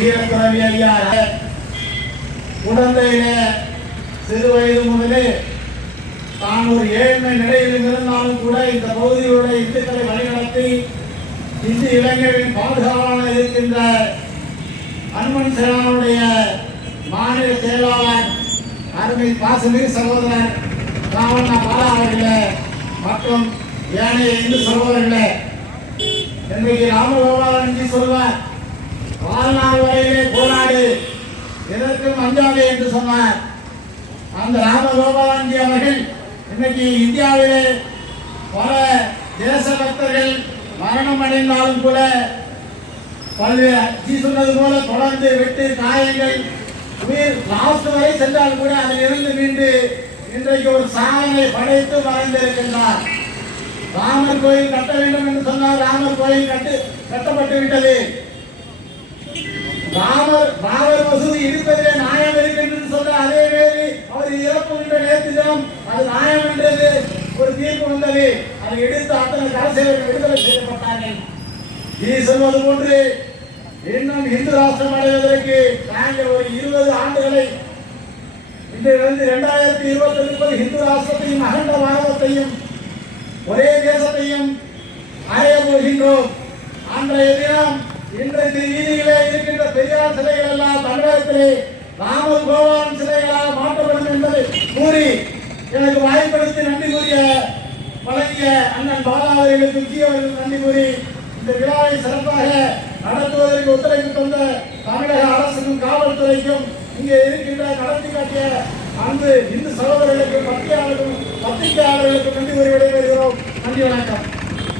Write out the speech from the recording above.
வீரத்துறவி ஐயா குழந்தையிலே சிறு வயது முதலே தான் ஒரு ஏழ்மை நிலையில் இருந்தாலும் கூட இந்த பகுதியுடைய இந்துக்களை வழிநடத்தி இந்து இளைஞரின் பாதுகாவலாக இருக்கின்ற அனுமன் சேனாவுடைய மாநில செயலாளர் அருமை பாசமிகு சகோதரர் ராவண்ணா பாலா அவர்களே மற்றும் ஏனைய இந்து சகோதரர்களே இன்றைக்கு ராமகோபாலன்ஜி சொல்வார். வாழ்நாள் வரையிலே போராடு. எதற்கும் அஞ்சாதே என்று சொன்னார். அந்த ராமகோபாலன்ஜி அவர்கள் இன்னைக்கு இந்தியாவிலே பல தேசபக்தர்கள் மரணம் அடைந்தாலும் கூட பல்வேறு ஜி சொன்னது போல தொடர்ந்து வெட்டு காயங்கள் உயிர் லாஸ்ட் வரை சென்றால் கூட அதில் இருந்து மீண்டு இன்றைக்கு ஒரு சாதனை படைத்து மறைந்திருக்கின்றார் ராமர் கோயில் கட்ட வேண்டும் என்று சொன்னால் ராமர் கோயில் கட்டு கட்டப்பட்டு விட்டது. ராமர் ராமர் மசூதி இருப்பதிலே நியாயம் இருக்கின்றது சொல்ற அதே வேறு அவர் இறப்புகின்ற நேற்று தினம் அது நியாயம் என்றது ஒரு தீர்ப்பு வந்தது. அதை எடுத்து அத்தனை கடைசியில் விடுதலை செய்யப்பட்டார்கள் நீ சொல்வது போன்று இன்னும் இந்து ராஷ்டிரம் அடைவதற்கு நாங்கள் ஒரு இருபது ஆண்டுகளை இன்றிலிருந்து இரண்டாயிரத்தி இருபத்தி ஒன்பது இந்து ராஷ்டிரத்தையும் அகண்ட பாரதத்தையும் ஒரே தேசத்தையும் அடைய போகின்றோம். அன்றைய தினம் இன்றைக்கு வீதியிலே இருக்கின்ற பெரியார் சிலைகள் எல்லாம் தமிழகத்திலே ராமன் கோவான் சிலைகளாக மாற்றப்படும் என்பதை கூறி எனக்கு வாய்ப்படுத்தி நன்றி கூறிய வழங்கிய அண்ணன் பாலா அவர்களுக்கு முக்கிய நன்றி கூறி இந்த விழாவை சிறப்பாக நடத்துவதற்கு ஒத்துழைப்பு தந்த தமிழக அரசுக்கும் காவல்துறைக்கும் இங்கே இருக்கின்ற நடத்தி காட்டிய அன்பு இந்து சகோதரர்களுக்கும் பத்திரிகையாளர்களுக்கும் பத்திரிகையாளர்களுக்கும் நன்றி கூறி விடைபெறுகிறோம். நன்றி வணக்கம்.